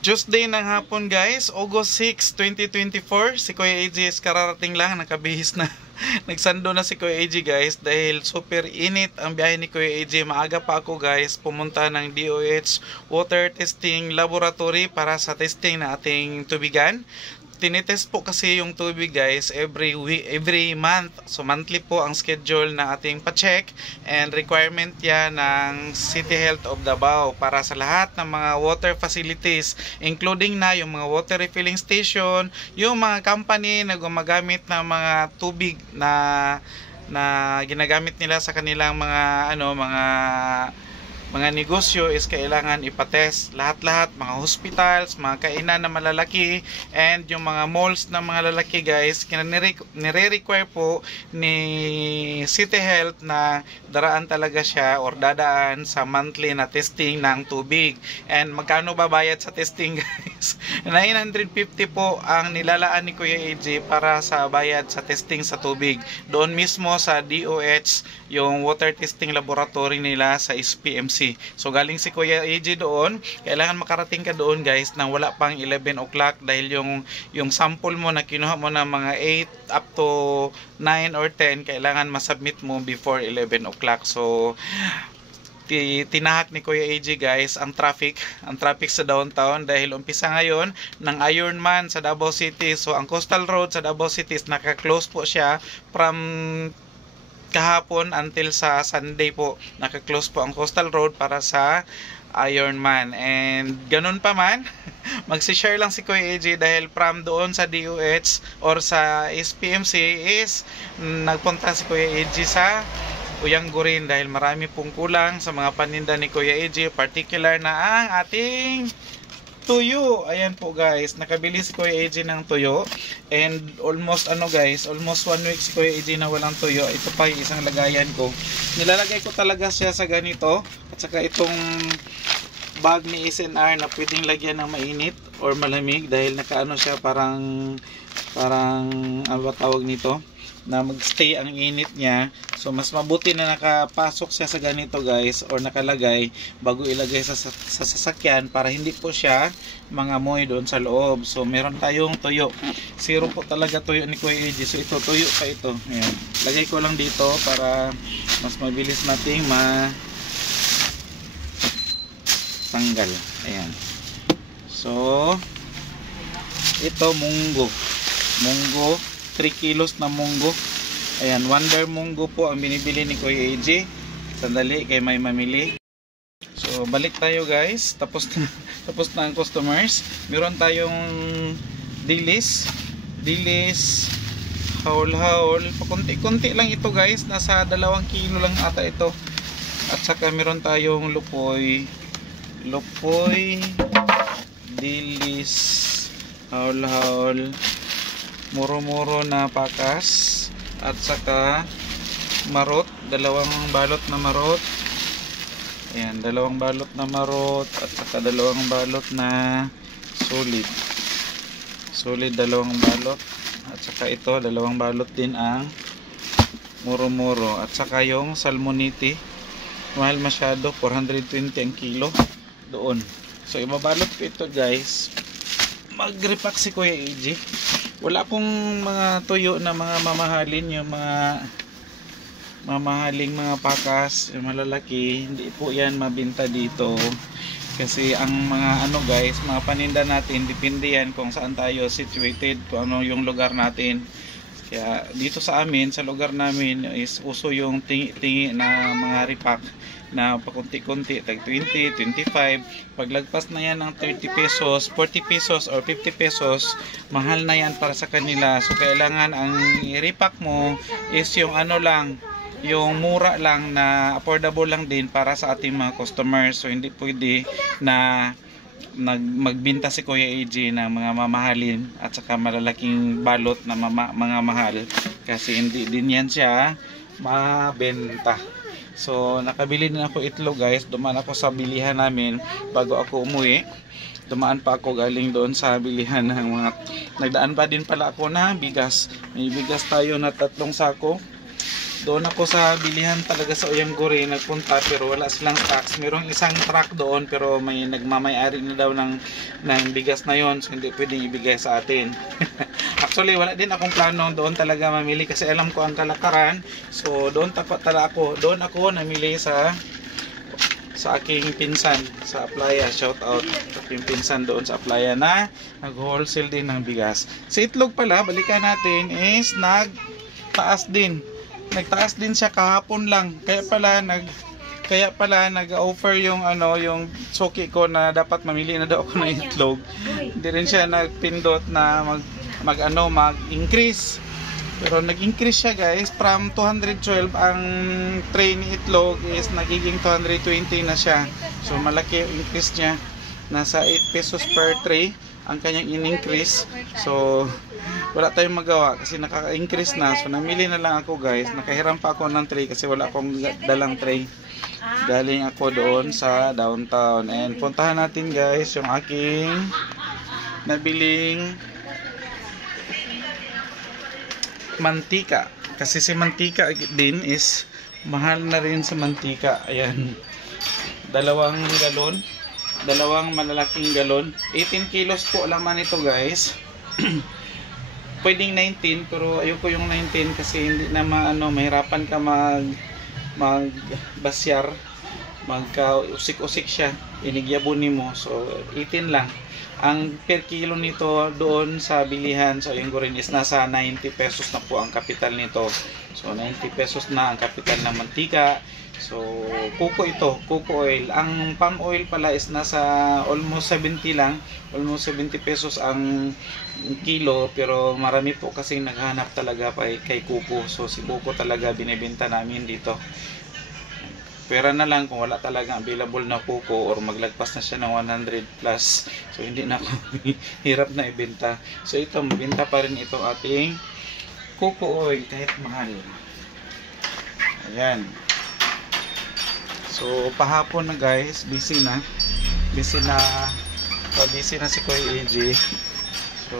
Tuesday ng hapon guys, August 6, 2024. Si Kuya AJ is kararating lang, nakabihis na. Nagsando na si Kuya AJ guys dahil super init ang biyahe ni Kuya AJ. Maaga pa ako guys pumunta ng DOH Water Testing Laboratory para sa testing na ating tubigan. Tinitest po kasi yung tubig guys every month. So monthly po ang schedule na ating pa-check and requirement yan ng City Health of Davao para sa lahat ng mga water facilities, including na yung mga water refilling station, yung mga company na gumagamit ng mga tubig na ginagamit nila sa kanilang mga negosyo is kailangan ipatest lahat-lahat, mga hospitals, mga kainan na malalaki, and yung mga malls na mga lalaki guys, nire-require po ni City Health na daraan talaga siya or dadaan sa monthly na testing ng tubig. And magkano ba bayad sa testing guys? 950 po ang nilalaan ni Kuya AJ para sa bayad sa testing sa tubig. Doon mismo sa DOH, yung water testing laboratory nila sa SPMC. So galing si Kuya AJ doon, kailangan makarating ka doon guys nang wala pang 11 o'clock dahil yung sample mo na kinuha mo ng mga 8 up to 9 or 10, kailangan masubmit mo before 11 o'clock. So tinahak ni Kuya AJ guys ang traffic sa downtown dahil umpisa ngayon ng Ironman sa Davao City. So ang Coastal Road sa Davao City naka-close po siya from kahapon until sa Sunday po. Naka-close po ang Coastal Road para sa Ironman. And ganun pa man, magsi-share lang si Kuya AJ dahil from doon sa DOH or sa SPMC is nagpunta si Kuya AJ sa Uyanggurin dahil marami pong kulang sa mga paninda ni Kuya AJ, particular na ang ating tuyo. Ayan po guys, nakabili si Kuya AJ ng tuyo and almost almost 1 week si Kuya AJ na walang tuyo. Ito pa yung isang lagayan ko. Nilalagay ko talaga siya sa ganito at saka itong bag ni SNR na pwedeng lagyan ng mainit or malamig dahil nakaano siya parang ano ba tawag nito, na magstay ang init niya. So mas mabuti na nakapasok siya sa ganito guys or nakalagay bago ilagay sa sasakyan para hindi po siya mangamoy doon sa loob. So meron tayong tuyo, zero po talaga tuyo ni Kuya AJ. So ito tuyo pa ito. Ayan. Lagay ko lang dito para mas mabilis nating tanggal. Ayan. So ito munggo 3 kilos na munggo. Ayan, Wonder Munggo po ang binibili ni Kuya AJ. Sandali kay may mamili. So balik tayo guys. Tapos na ang customers. Meron tayong dilis, haul. Pakunti-kunti lang ito guys. Nasa 2 kilo lang ata ito. At saka meron tayong lupoy, dilis, haul, muro-muro na pakas, at saka marot, 2 balot na marot. Ayan, 2 balot na marot at saka 2 balot na solid 2 balot, at saka ito 2 balot din ang muro-muro, at saka yung salmonite, mahal masyado, 420 ang kilo doon. So ibabalot ko ito guys. Mag-repack si Kuya AJ. Wala pong mga tuyo na mga mamahalin, yung mga mamahaling mga pakas, yung malalaki, hindi po yan mabinta dito. Kasi ang mga guys, mga paninda natin, depende yan kung saan tayo situated, kung ano yung lugar natin. Kaya dito sa amin, sa lugar namin is uso yung tingi na mga repack na pakunti-kunti, tag 20, 25. Paglagpas na yan ng 30 pesos, 40 pesos or 50 pesos, mahal na yan para sa kanila. So kailangan ang i-repack mo is yung yung mura lang na affordable lang din para sa ating mga customers. So hindi pwede na magbinta si Kuya AJ ng mga mamahalin at saka malalaking balot na mga mahal, kasi hindi din yan siya mabenta. So nakabili din ako itlog guys. Dumaan ako sa bilihan namin bago ako umuwi. Dumaan pa ako galing doon sa bilihan ng nagdaan pa din pala ako na bigas. May bigas tayo na 3 sako. Doon ako sa bilihan talaga sa Oyang-Guri nagpunta pero wala silang stocks. Merong isang truck doon pero may nagmamay-ari na daw ng bigas na yon, so hindi pwedeng ibigay sa atin. Actually wala din akong plano doon talaga mamili kasi alam ko ang kalakaran. So doon doon ako namili sa aking pinsan sa Aplaya. Shout out sa aking pinsan doon sa Aplaya na nag-wholesale din ng bigas. Sa itlog pala, balikan natin, is nagtaas din siya kahapon lang. Kaya pala nag-offer yung yung suki ko na dapat mamili na daw ako ng itlog. Hindi rin siya nagpindot na mag-increase. Pero nag-increase siya guys, from 212 ang tray ni itlog is nagiging 220 na siya. So malaki yung increase niya. Nasa 8 pesos per tray ang kanyang in-increase. So wala tayong magawa kasi nakaka-increase na. So namili na lang ako guys. Nakahiram pa ako ng tray kasi wala akong dalang tray. Galing ako doon sa downtown. And puntahan natin guys yung aking nabiling mantika. Kasi si mantika din is mahal na rin sa mantika. Ayan. 2 galon. 2 malalaking galon. 18 kilos po laman ito guys. Pwedeng 19 pero ayoko yung 19 kasi hindi na mahirapan ka magbasyar, magka-usik-usik siya, inigyabunin mo. So 18 lang. Ang per kilo nito doon sa bilihan sa Oyang-Guri is nasa 90 pesos na po ang kapital nito. So 90 pesos na ang kapital ng mantika. So coco oil. Ang palm oil pala is nasa almost 70 lang, almost 70 pesos ang kilo, pero marami po kasi naghahanap talaga kay coco. So si coco talaga binibenta namin dito. Pera na lang kung wala talaga available na coco or maglagpas na siya ng 100 plus. So hindi na ako hirap na ibenta. So ito, mabenta pa rin ito ating coco oil kahit mahal. Ayan. So pahapon na guys, busy na si Kuya AJ. So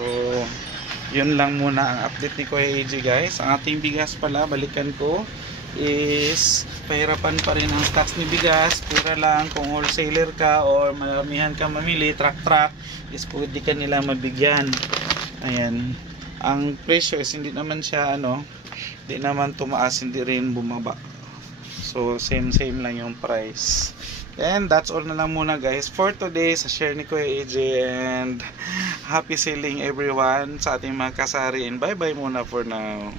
yun lang muna ang update ni Kuya AJ guys. Ang ating bigas pala, balikan ko, is pahirapan pa rin ang stocks ni bigas. Pura lang kung wholesaler ka or maramihan ka mamili, truck is pwede ka nila mabigyan. Ayan, ang presyo is hindi naman siya hindi naman tumaas, hindi rin bumaba. So same lang yung price. And that's all na lang muna guys for today sa share ni Kuya AJ, and happy selling everyone sa ating mga kasari, and bye bye muna for now.